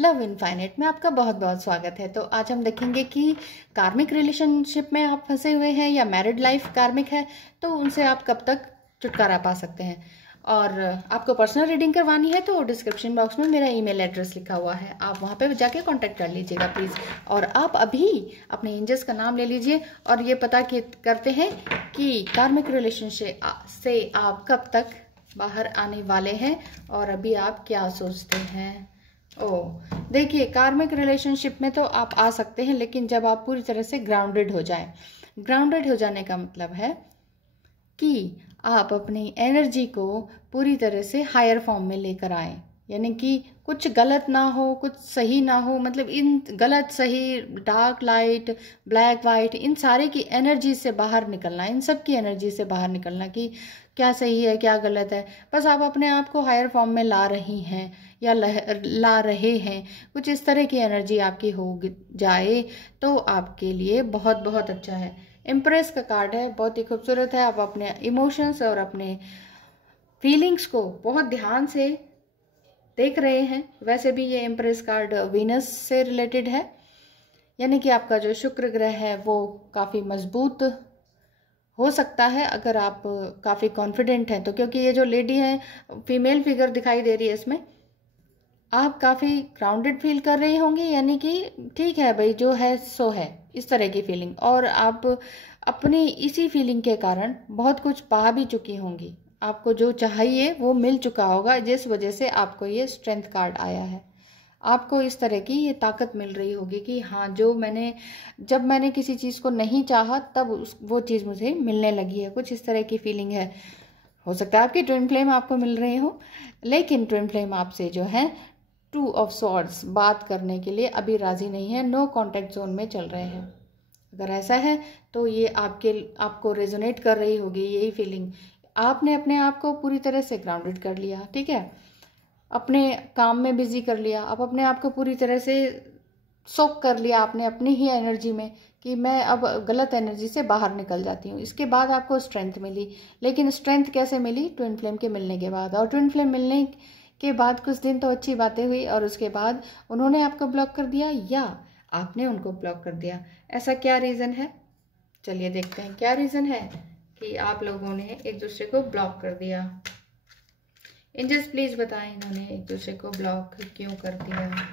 Love infinite में आपका बहुत बहुत स्वागत है। तो आज हम देखेंगे कि कार्मिक रिलेशनशिप में आप फंसे हुए हैं या मैरिड लाइफ कार्मिक है तो उनसे आप कब तक छुटकारा पा सकते हैं। और आपको पर्सनल रीडिंग करवानी है तो डिस्क्रिप्शन बॉक्स में मेरा ईमेल एड्रेस लिखा हुआ है, आप वहाँ पे जाके कांटेक्ट कर लीजिएगा प्लीज़। और आप अभी अपने एंजल्स का नाम ले लीजिए और ये पता करते हैं कि कार्मिक रिलेशनशिप से आप कब तक बाहर आने वाले हैं और अभी आप क्या सोचते हैं। देखिए, कार्मिक रिलेशनशिप में तो आप आ सकते हैं, लेकिन जब आप पूरी तरह से ग्राउंडेड हो जाएं। ग्राउंडेड हो जाने का मतलब है कि आप अपनी एनर्जी को पूरी तरह से हायर फॉर्म में लेकर आएं, यानी कि कुछ गलत ना हो, कुछ सही ना हो। मतलब इन गलत सही, डार्क लाइट, ब्लैक वाइट, इन सारे की एनर्जी से बाहर निकलना, इन सब की एनर्जी से बाहर निकलना कि क्या सही है क्या गलत है। बस आप अपने आप को हायर फॉर्म में ला रही हैं या ला रहे हैं। कुछ इस तरह की एनर्जी आपकी हो जाए तो आपके लिए बहुत बहुत अच्छा है। इम्प्रेस का कार्ड है, बहुत ही खूबसूरत है। आप अपने इमोशंस और अपने फीलिंग्स को बहुत ध्यान से देख रहे हैं। वैसे भी ये इम्प्रेस कार्ड वीनस से रिलेटेड है, यानी कि आपका जो शुक्र ग्रह है वो काफ़ी मजबूत हो सकता है अगर आप काफ़ी कॉन्फिडेंट हैं तो। क्योंकि ये जो लेडी है, फीमेल फिगर दिखाई दे रही है इसमें, आप काफ़ी ग्राउंडेड फील कर रही होंगी, यानी कि ठीक है भाई, जो है सो है, इस तरह की फीलिंग। और आप अपनी इसी फीलिंग के कारण बहुत कुछ पा भी चुकी होंगी। आपको जो चाहिए वो मिल चुका होगा, जिस वजह से आपको ये स्ट्रेंथ कार्ड आया है। आपको इस तरह की ये ताकत मिल रही होगी कि हाँ, जब मैंने किसी चीज़ को नहीं चाहा तब वो चीज़ मुझे मिलने लगी है। कुछ इस तरह की फीलिंग है। हो सकता है आपकी ट्विन फ्लेम आपको मिल रही हो, लेकिन ट्विन फ्लेम आपसे जो है 2 ऑफ स्वॉर्ड्स बात करने के लिए अभी राजी नहीं है, नो कॉन्टैक्ट जोन में चल रहे हैं। अगर ऐसा है तो ये आपको रेजोनेट कर रही होगी यही फीलिंग। आपने अपने आप को पूरी तरह से ग्राउंडेड कर लिया, ठीक है, अपने काम में बिजी कर लिया, आप अपने आप को पूरी तरह से सोक कर लिया आपने अपनी ही एनर्जी में कि मैं अब गलत एनर्जी से बाहर निकल जाती हूँ। इसके बाद आपको स्ट्रेंथ मिली, लेकिन स्ट्रेंथ कैसे मिली? ट्विन फ्लेम के मिलने के बाद। और ट्विन फ्लेम मिलने के बाद कुछ दिन तो अच्छी बातें हुई और उसके बाद उन्होंने आपको ब्लॉक कर दिया या आपने उनको ब्लॉक कर दिया। ऐसा क्या रीज़न है? चलिए देखते हैं क्या रीज़न है कि आप लोगों ने एक दूसरे को ब्लॉक कर दिया। एंजल्स प्लीज बताएं, इन्होंने एक दूसरे को ब्लॉक क्यों कर दिया।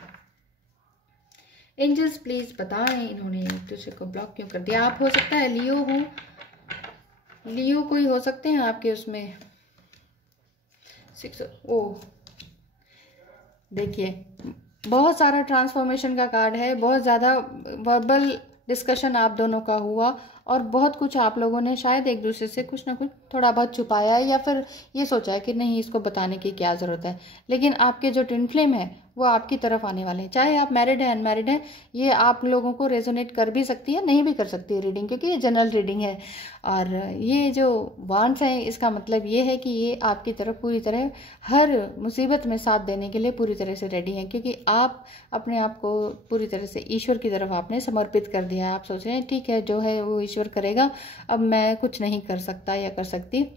एंजल्स प्लीज बताएं, इन्होंने एक दूसरे को ब्लॉक क्यों कर दिया। आप हो सकता है लियो हो, लियो कोई हो सकते हैं आपके उसमें। 6 देखिए, बहुत सारा ट्रांसफॉर्मेशन का कार्ड है, बहुत ज़्यादा वर्बल डिस्कशन आप दोनों का हुआ और बहुत कुछ आप लोगों ने शायद एक दूसरे से कुछ ना कुछ थोड़ा बहुत छुपाया है या फिर ये सोचा है कि नहीं, इसको बताने की क्या ज़रूरत है। लेकिन आपके जो ट्विन फ्लेम है वो आपकी तरफ आने वाले हैं। चाहे आप मैरिड है अनमैरिड है, ये आप लोगों को रेजोनेट कर भी सकती है, नहीं भी कर सकती है रीडिंग, क्योंकि ये जनरल रीडिंग है। और ये जो वांड्स हैं, इसका मतलब ये है कि ये आपकी तरफ पूरी तरह हर मुसीबत में साथ देने के लिए पूरी तरह से रेडी हैं, क्योंकि आप अपने आप को पूरी तरह से ईश्वर की तरफ आपने समर्पित कर दिया है। आप सोच रहे हैं ठीक है, जो है वो ईश्वर करेगा, अब मैं कुछ नहीं कर सकता या कर सकती।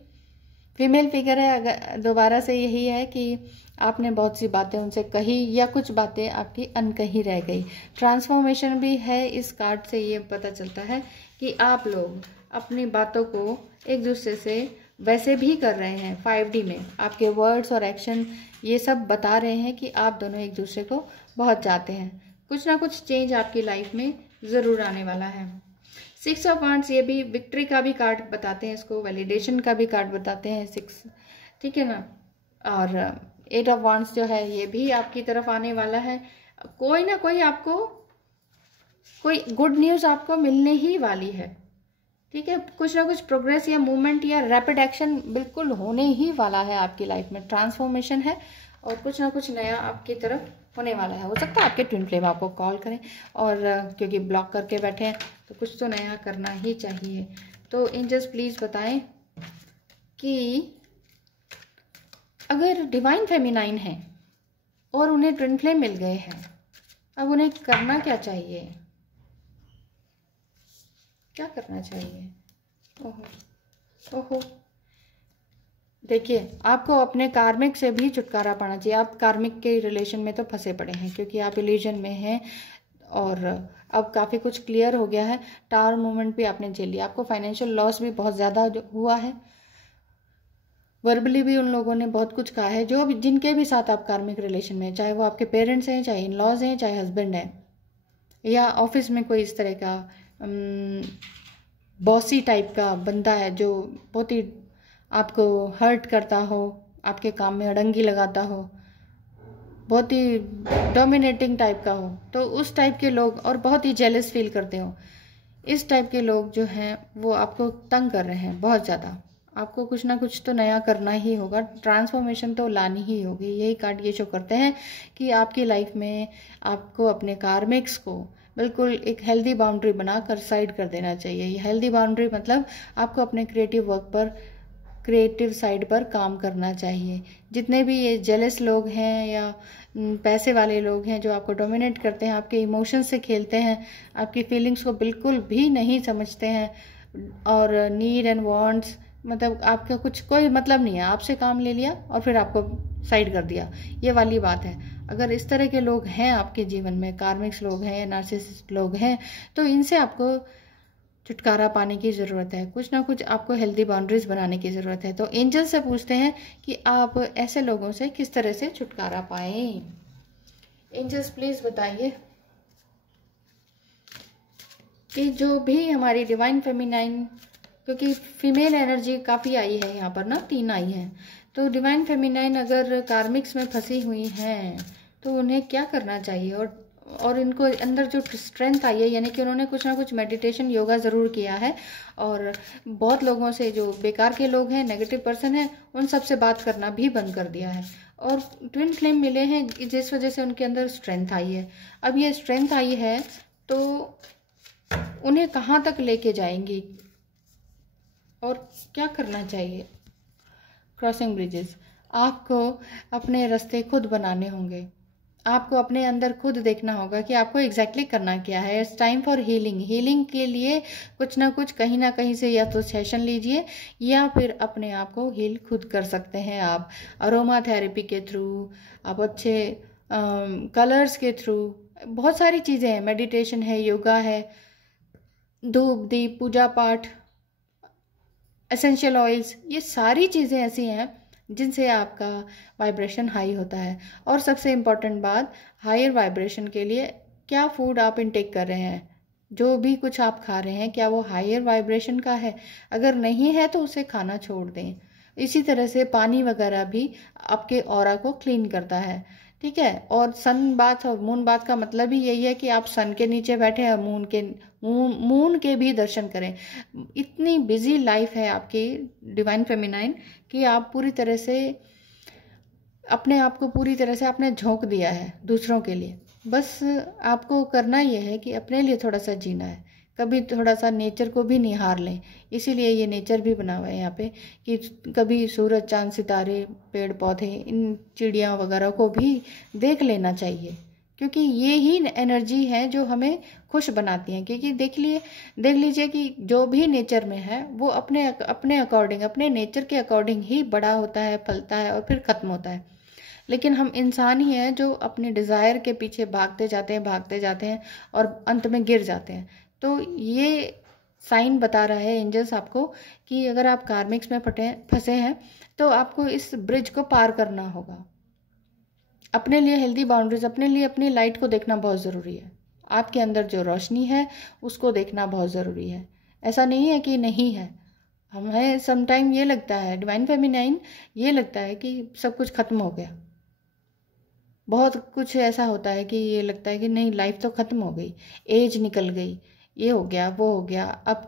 फीमेल फिगर है, अगर दोबारा से यही है कि आपने बहुत सी बातें उनसे कही या कुछ बातें आपकी अनकही रह गई। ट्रांसफॉर्मेशन भी है इस कार्ड से, ये पता चलता है कि आप लोग अपनी बातों को एक दूसरे से वैसे भी कर रहे हैं। 5D में आपके वर्ड्स और एक्शन ये सब बता रहे हैं कि आप दोनों एक दूसरे को बहुत चाहते हैं। कुछ ना कुछ चेंज आपकी लाइफ में ज़रूर आने वाला है। 6 ऑफ वांड्स ये भी विक्ट्री का भी कार्ड बताते हैं, इसको वैलिडेशन का भी कार्ड बताते हैं 6, ठीक है ना। और 8 ऑफ वांड्स जो है ये भी आपकी तरफ आने वाला है। कोई ना कोई आपको कोई गुड न्यूज़ आपको मिलने ही वाली है, ठीक है। कुछ ना कुछ प्रोग्रेस या मूवमेंट या रैपिड एक्शन बिल्कुल होने ही वाला है आपकी लाइफ में। ट्रांसफॉर्मेशन है और कुछ ना कुछ नया आपकी तरफ होने वाला है। हो सकता है आपके ट्विन फ्लेम आपको कॉल करें, और क्योंकि ब्लॉक करके बैठे हैं तो कुछ तो नया करना ही चाहिए। तो एंजल्स प्लीज़ बताएं कि अगर डिवाइन फेमिनाइन है और उन्हें ट्विन फ्लेम मिल गए हैं, अब उन्हें करना क्या चाहिए, क्या करना चाहिए? ओहो ओहो, देखिए, आपको अपने कार्मिक से भी छुटकारा पाना चाहिए। आप कार्मिक के रिलेशन में तो फंसे पड़े हैं क्योंकि आप इल्यूजन में हैं, और अब काफ़ी कुछ क्लियर हो गया है। टावर मूवमेंट भी आपने झेल लिया, आपको फाइनेंशियल लॉस भी बहुत ज़्यादा हुआ है। वर्बली भी उन लोगों ने बहुत कुछ कहा है, जो भी जिनके भी साथ आप कार्मिक रिलेशन में, चाहे वो आपके पेरेंट्स हैं, चाहे इन लॉज हैं, चाहे हस्बैंड हैं, या ऑफिस में कोई इस तरह का बॉसी टाइप का बंदा है जो बहुत ही आपको हर्ट करता हो, आपके काम में अड़ंगी लगाता हो, बहुत ही डोमिनेटिंग टाइप का हो, तो उस टाइप के लोग, और बहुत ही जेलस फील करते हो, इस टाइप के लोग जो हैं वो आपको तंग कर रहे हैं बहुत ज़्यादा। आपको कुछ ना कुछ तो नया करना ही होगा, ट्रांसफॉर्मेशन तो लानी ही होगी। यही कार्ड ये शो करते हैं कि आपकी लाइफ में आपको अपने कार्मिक्स को बिल्कुल एक हेल्दी बाउंड्री बनाकर साइड कर देना चाहिए। ये हेल्दी बाउंड्री मतलब आपको अपने क्रिएटिव वर्क पर, क्रिएटिव साइड पर काम करना चाहिए। जितने भी ये जेलस लोग हैं या पैसे वाले लोग हैं जो आपको डोमिनेट करते हैं, आपके इमोशंस से खेलते हैं, आपकी फीलिंग्स को बिल्कुल भी नहीं समझते हैं, और नीड एंड वांट्स मतलब आपका कुछ कोई मतलब नहीं है, आपसे काम ले लिया और फिर आपको साइड कर दिया, ये वाली बात है। अगर इस तरह के लोग हैं आपके जीवन में, कार्मिक्स लोग हैं, नार्सिसिस्ट लोग हैं, तो इनसे आपको छुटकारा पाने की ज़रूरत है। कुछ ना कुछ आपको हेल्दी बाउंड्रीज बनाने की ज़रूरत है। तो एंजल से पूछते हैं कि आप ऐसे लोगों से किस तरह से छुटकारा पाएं। एंजल्स प्लीज़ बताइए कि जो भी हमारी डिवाइन फेमिनाइन, क्योंकि फीमेल एनर्जी काफ़ी आई है यहाँ पर ना, 3 आई है, तो डिवाइन फेमिनाइन अगर कार्मिक्स में फंसी हुई हैं तो उन्हें क्या करना चाहिए, और इनको अंदर जो स्ट्रेंथ आई है, यानी कि उन्होंने कुछ ना कुछ मेडिटेशन योगा ज़रूर किया है, और बहुत लोगों से, जो बेकार के लोग हैं, नेगेटिव पर्सन हैं, उन सब से बात करना भी बंद कर दिया है, और ट्विन फ्लेम मिले हैं जिस वजह से उनके अंदर स्ट्रेंथ आई है। अब ये स्ट्रेंथ आई है तो उन्हें कहाँ तक लेके जाएंगी और क्या करना चाहिए। क्रॉसिंग ब्रिजेस, आपको अपने रास्ते खुद बनाने होंगे, आपको अपने अंदर खुद देखना होगा कि आपको एग्जैक्टली करना क्या है। It's time for healing. Healing के लिए कुछ ना कुछ कहीं ना कहीं से या तो सेशन लीजिए, या फिर अपने आप को हील खुद कर सकते हैं आप अरोमा थेरेपी के थ्रू, आप अच्छे कलर्स के थ्रू, बहुत सारी चीज़ें हैं, मेडिटेशन है, योगा है, धूप दीप पूजा पाठ, एसेंशियल ऑयल्स, ये सारी चीज़ें ऐसी हैं जिनसे आपका वाइब्रेशन हाई होता है। और सबसे इम्पॉर्टेंट बात, हायर वाइब्रेशन के लिए क्या फूड आप इनटेक कर रहे हैं, जो भी कुछ आप खा रहे हैं, क्या वो हायर वाइब्रेशन का है। अगर नहीं है तो उसे खाना छोड़ दें। इसी तरह से पानी वगैरह भी आपके ऑरा को क्लीन करता है, ठीक है। और सन बाथ और मून बाथ का मतलब ही यही है कि आप सन के नीचे बैठे और मून के भी दर्शन करें। इतनी बिजी लाइफ है आपकी डिवाइन फेमिनाइन कि आप पूरी तरह से अपने आप को पूरी तरह से आपने झोंक दिया है दूसरों के लिए। बस आपको करना यह है कि अपने लिए थोड़ा सा जीना है, कभी थोड़ा सा नेचर को भी निहार लें। इसीलिए ये नेचर भी बना हुआ है यहाँ पे कि कभी सूरज चांद सितारे पेड़ पौधे इन चिड़िया वगैरह को भी देख लेना चाहिए, क्योंकि ये ही एनर्जी है जो हमें खुश बनाती हैं। क्योंकि देख लीजिए कि जो भी नेचर में है वो अपने अकॉर्डिंग, अपने नेचर के अकॉर्डिंग ही बड़ा होता है, फलता है और फिर ख़त्म होता है। लेकिन हम इंसान ही हैं जो अपने डिज़ायर के पीछे भागते जाते हैं और अंत में गिर जाते हैं। तो ये साइन बता रहा है एंजल्स आपको कि अगर आप कार्मिक्स में फंसे हैं तो आपको इस ब्रिज को पार करना होगा। अपने लिए हेल्दी बाउंड्रीज, अपने लिए अपनी लाइट को देखना बहुत ज़रूरी है। आपके अंदर जो रोशनी है उसको देखना बहुत ज़रूरी है। ऐसा नहीं है कि नहीं है, हमें समटाइम ये लगता है, डिवाइन फेमिनाइन ये लगता है कि सब कुछ ख़त्म हो गया। बहुत कुछ ऐसा होता है कि ये लगता है कि नहीं, लाइफ तो ख़त्म हो गई, एज निकल गई, ये हो गया वो हो गया। अब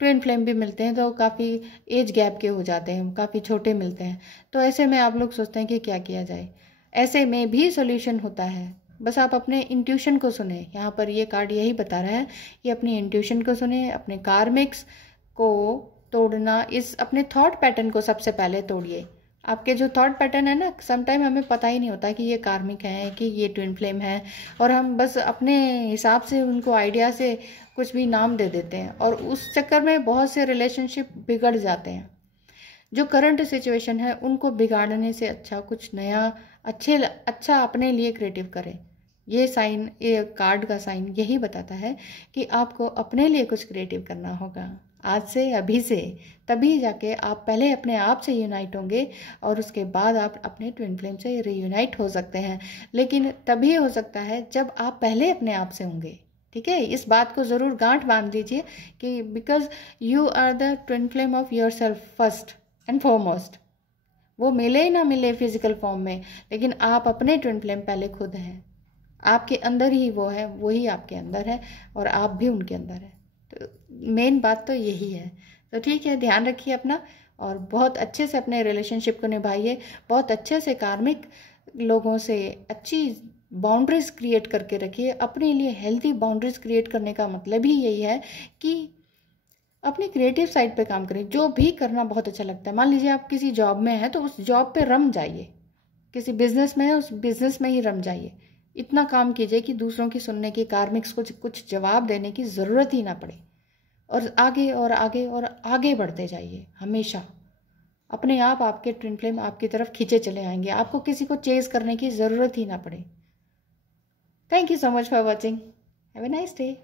ट्विन फ्लेम भी मिलते हैं तो काफ़ी एज गैप के हो जाते हैं, काफ़ी छोटे मिलते हैं। तो ऐसे में आप लोग सोचते हैं कि क्या किया जाए। ऐसे में भी सॉल्यूशन होता है, बस आप अपने इंट्यूशन को सुने। यहाँ पर ये कार्ड यही बता रहा है कि अपनी इंट्यूशन को सुने, अपने कार्मिक्स को तोड़ना, इस अपने थॉट पैटर्न को सबसे पहले तोड़िए। आपके जो थॉट पैटर्न है ना, समटाइम हमें पता ही नहीं होता कि ये कार्मिक है कि ये ट्विन फ्लेम है, और हम बस अपने हिसाब से उनको आइडिया से कुछ भी नाम दे देते हैं, और उस चक्कर में बहुत से रिलेशनशिप बिगड़ जाते हैं। जो करंट सिचुएशन है उनको बिगाड़ने से अच्छा कुछ नया अच्छा अपने लिए क्रिएटिव करें। ये साइन, ये कार्ड का साइन यही बताता है कि आपको अपने लिए कुछ क्रिएटिव करना होगा आज से, अभी से। तभी जाके आप पहले अपने आप से यूनाइट होंगे और उसके बाद आप अपने ट्विन फ्लेम से रीयूनाइट हो सकते हैं। लेकिन तभी हो सकता है जब आप पहले अपने आप से होंगे। ठीक है, इस बात को ज़रूर गांठ बांध लीजिए कि because you are the twin flame of your self first and foremost. वो मिले ही ना मिले फिजिकल फॉर्म में, लेकिन आप अपने ट्विन फ्लेम पहले खुद हैं। आपके अंदर ही वो है, वही आपके अंदर है और आप भी उनके अंदर है। तो मेन बात तो यही है। तो ठीक है, ध्यान रखिए अपना और बहुत अच्छे से अपने रिलेशनशिप को निभाइए। बहुत अच्छे से कार्मिक लोगों से अच्छी बाउंड्रीज क्रिएट करके रखिए। अपने लिए हेल्थी बाउंड्रीज क्रिएट करने का मतलब ही यही है कि अपनी क्रिएटिव साइड पे काम करें। जो भी करना बहुत अच्छा लगता है, मान लीजिए आप किसी जॉब में हैं तो उस जॉब पे रम जाइए। किसी बिजनेस में है, उस बिजनेस में ही रम जाइए। इतना काम कीजिए कि दूसरों की सुनने की, कार्मिक्स को कुछ जवाब देने की ज़रूरत ही ना पड़े। और आगे और आगे और आगे बढ़ते जाइए। हमेशा अपने आप आपके ट्विन फ्लेम आपकी तरफ खींचे चले आएंगे। आपको किसी को चेज करने की ज़रूरत ही ना पड़े। Thank you so much for watching. Have a nice day.